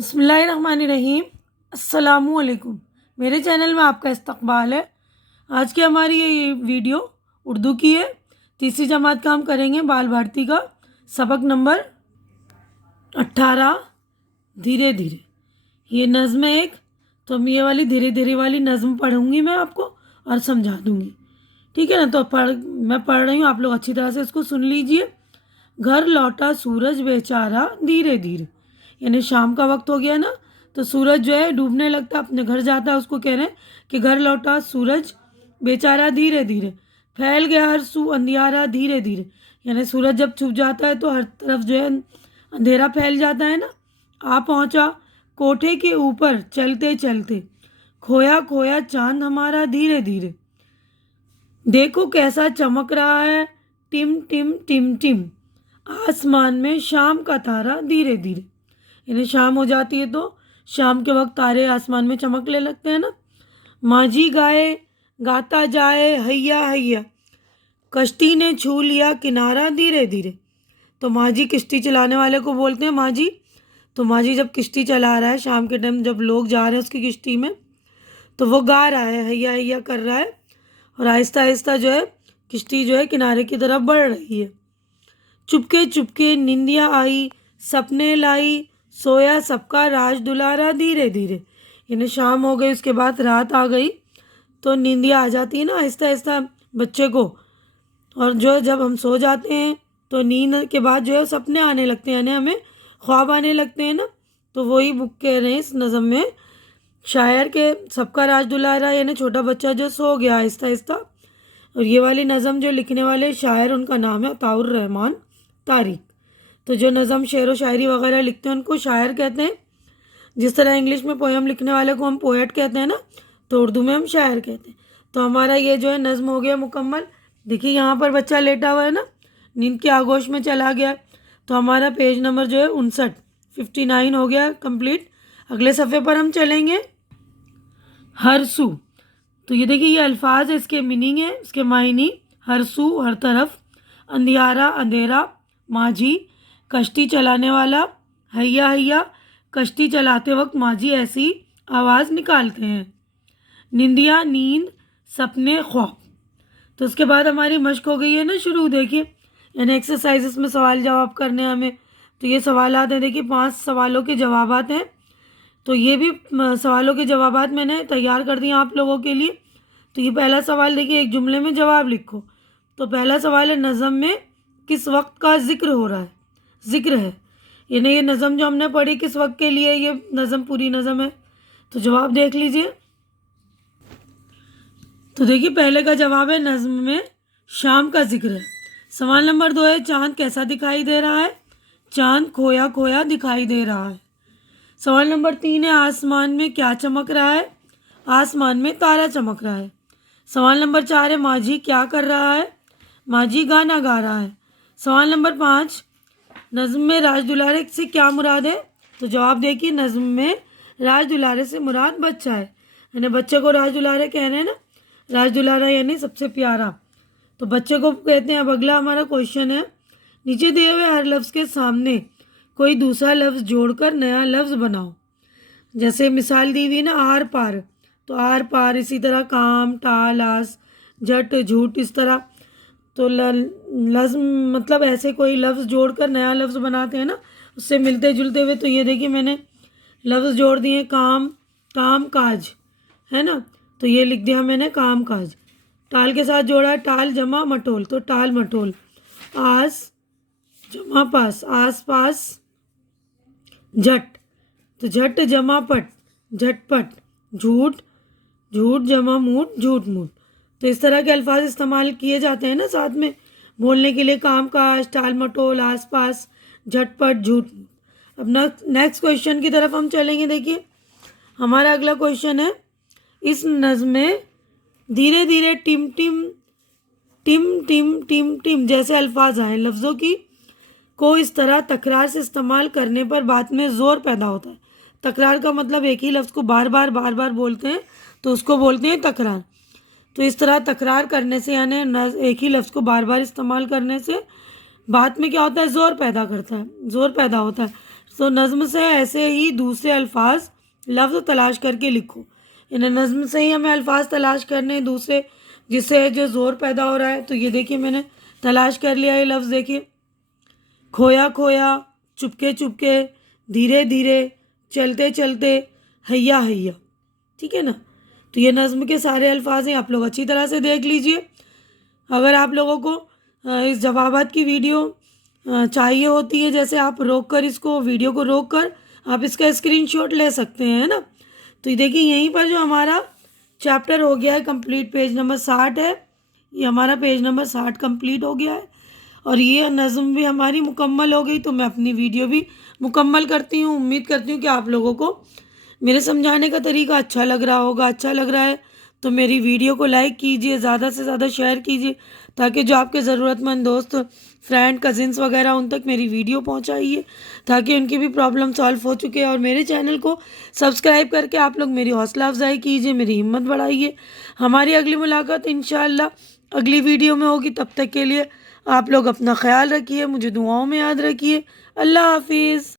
बिस्मिल्लाहिर्रहमानिर्रहीम। अस्सलामुअलैकुम। मेरे चैनल में आपका इस्तकबाल है। आज की हमारी ये वीडियो उर्दू की है। तीसरी जमात का हम करेंगे बाल भारती का सबक नंबर 18 धीरे धीरे। ये नज़्म है एक, तो हम ये वाली धीरे धीरे वाली नज़्म पढ़ूंगी मैं आपको और समझा दूंगी। ठीक है ना। तो मैं पढ़ रही हूँ, आप लोग अच्छी तरह से इसको सुन लीजिए। घर लौटा सूरज बेचारा धीरे धीरे, यानी शाम का वक्त हो गया ना, तो सूरज जो है डूबने लगता है, अपने घर जाता है। उसको कह रहे हैं कि घर लौटा सूरज बेचारा धीरे धीरे, फैल गया हर सू अंधियारा धीरे धीरे, यानी सूरज जब छुप जाता है तो हर तरफ जो है अंधेरा फैल जाता है ना। आ पहुंचा कोठे के ऊपर चलते चलते, खोया खोया चांद हमारा धीरे धीरे, देखो कैसा चमक रहा है टिम टिम टिम टिम, आसमान में शाम का तारा धीरे धीरे, यानी शाम हो जाती है तो शाम के वक्त तारे आसमान में चमकने लगते हैं ना। माझी गाए गाता जाए हैया हैया, कश्ती ने छू लिया किनारा धीरे धीरे। तो माझी किश्ती चलाने वाले को बोलते हैं माझी। तो माझी जब किश्ती चला रहा है शाम के टाइम, जब लोग जा रहे हैं उसकी किश्ती में, तो वो गा रहा है, हैया हैया कर रहा है, और आहिस्ता आहिस्ता जो है किश्ती जो है किनारे की तरफ बढ़ रही है। चुपके चुपके निंदिया आई सपने लाई, सोया सबका राज दुलारा धीरे धीरे, यानी शाम हो गई, उसके बाद रात आ गई, तो नींदिया आ जाती है ना आहिस्ता आहिस्ता बच्चे को। और जो है जब हम सो जाते हैं तो नींद के बाद जो है सपने आने लगते हैं, यानी हमें ख्वाब आने लगते हैं ना। तो वही बुक कह रहे हैं इस नज़म में, शायर के सबका राज दुलारा, यानी छोटा बच्चा जो सो गया आहिस्ता आहिस्ता। और ये वाली नज़म जो लिखने वाले शायर, उनका नाम है अताउर रहमान तारिक। तो जो नज़म शेर व शायरी वगैरह लिखते हैं उनको शायर कहते हैं। जिस तरह इंग्लिश में पोएम लिखने वाले को हम पोएट कहते हैं ना, तो उर्दू में हम शायर कहते हैं। तो हमारा ये जो है नज़म हो गया मुकम्मल। देखिए यहाँ पर बच्चा लेटा हुआ है ना, नींद के आगोश में चला गया। तो हमारा पेज नंबर जो है 59 हो गया कंप्लीट। अगले सफ़े पर हम चलेंगे। हरसू, तो ये देखिए ये अल्फाज है, इसके मीनिंग है, इसके मायनी। हरसू हर तरफ, अंधियारा अंधेरा, माझी कश्ती चलाने वाला, हैया हैया कश्ती चलाते वक्त माझी ऐसी आवाज़ निकालते हैं, निंदिया नींद, सपने ख्वाब। तो उसके बाद हमारी मश्क हो गई है ना शुरू। देखिए यानी एक्सरसाइजेस में सवाल जवाब करने हमें। तो ये सवालात हैं, देखिए 5 सवालों के जवाबात हैं। तो ये भी सवालों के जवाबात मैंने तैयार कर दिए आप लोगों के लिए। तो ये पहला सवाल देखिए, एक जुमले में जवाब लिखो। तो पहला सवाल है, नज़म में किस वक्त का जिक्र हो रहा है? जिक्र है, यानी ये नज़म जो हमने पढ़ी किस वक्त के लिए, ये नज़म पूरी नज़म है। तो जवाब देख लीजिए। तो देखिए पहले का जवाब है, नज़म में शाम का जिक्र है। सवाल नंबर 2 है, चांद कैसा दिखाई दे रहा है? चांद खोया खोया दिखाई दे रहा है। सवाल नंबर 3 है, आसमान में क्या चमक रहा है? आसमान में तारा चमक रहा है। सवाल नंबर 4 है, माझी क्या कर रहा है? माझी गाना गा रहा है। सवाल नंबर 5, नज़्म में राज दुलारे से क्या मुराद है? तो जवाब देखिए, नज़्म में राज दुलारे से मुराद बच्चा है, यानी बच्चे को राज दुलारे कह रहे हैं ना। राज दुलारा यानी सबसे प्यारा, तो बच्चे को कहते हैं। अब अगला हमारा क्वेश्चन है, नीचे दिए हुए हर लफ्ज़ के सामने कोई दूसरा लफ्ज़ जोड़कर नया लफ्ज़ बनाओ। जैसे मिसाल दी हुई ना, आर पार, तो आर पार, इसी तरह काम टाल आस, झट झूठ, इस तरह। तो लफ्ज़ मतलब ऐसे कोई लफ्ज़ जोड़कर नया लफ्ज़ बनाते हैं ना, उससे मिलते जुलते हुए। तो ये देखिए मैंने लफ्ज़ जोड़ दिए, काम काम काज, है ना। तो ये लिख दिया मैंने काम काज। टाल के साथ जोड़ा टाल जमा मटोल, तो टाल मटोल। आस जमा पास, आस पास। झट, तो झट जमा पट, झटपट। झूठ, झूठ जमा मूठ, झूठ मूठ। तो इस तरह के अल्फाज इस्तेमाल किए जाते हैं ना साथ में बोलने के लिए, काम काज, टाल मटोल, आस पास, झटपट, झूठ। अब नेक्स्ट क्वेश्चन की तरफ हम चलेंगे। देखिए हमारा अगला क्वेश्चन है, इस नज़्म में धीरे धीरे टिम टिम टिम टिम टिम टिम जैसे अल्फाज आए, लफ्ज़ों की को इस तरह तकरार से इस्तेमाल करने पर बात में ज़ोर पैदा होता है। तकरार का मतलब एक ही लफ्ज़ को बार बार बोलते हैं, तो उसको बोलते हैं तकरार। तो इस तरह तकरार करने से, यानी एक ही लफ्ज़ को बार बार इस्तेमाल करने से बात में क्या होता है, ज़ोर पैदा करता है, ज़ोर पैदा होता है। तो नज़्म से ऐसे ही दूसरे अल्फाज लफ्ज़ तलाश करके लिखो। यानी नज़्म से ही हमें अल्फाज तलाश करने हैं दूसरे, जिससे जो ज़ोर पैदा हो रहा है। तो ये देखिए मैंने तलाश कर लिया ये लफ्ज़, देखिए खोया खोया, चुपके चुपके, धीरे धीरे, चलते चलते, हैया हैया। ठीक है ना। तो ये नज़्म के सारे अल्फाज हैं, आप लोग अच्छी तरह से देख लीजिए। अगर आप लोगों को इस जवाबात की वीडियो चाहिए होती है, जैसे आप रोक कर इसको वीडियो को रोक कर आप इसका स्क्रीनशॉट ले सकते हैं, है ना। तो ये देखिए यहीं पर जो हमारा चैप्टर हो गया है कंप्लीट, पेज नंबर 60 है। ये हमारा पेज नंबर 60 कंप्लीट हो गया है और ये नज़्म भी हमारी मुकम्मल हो गई। तो मैं अपनी वीडियो भी मुकम्मल करती हूँ। उम्मीद करती हूँ कि आप लोगों को मेरे समझाने का तरीका अच्छा लग रहा होगा। अच्छा लग रहा है तो मेरी वीडियो को लाइक कीजिए, ज़्यादा से ज़्यादा शेयर कीजिए, ताकि जो आपके ज़रूरतमंद दोस्त, फ्रेंड, कज़िन्स वगैरह उन तक मेरी वीडियो पहुंचाइए, ताकि उनकी भी प्रॉब्लम सॉल्व हो चुके। और मेरे चैनल को सब्सक्राइब करके आप लोग मेरी हौसला अफजाई कीजिए, मेरी हिम्मत बढ़ाइए। हमारी अगली मुलाकात इंशाअल्लाह अगली वीडियो में होगी। तब तक के लिए आप लोग अपना ख्याल रखिए, मुझे दुआओं में याद रखिए। अल्लाह हाफिज़।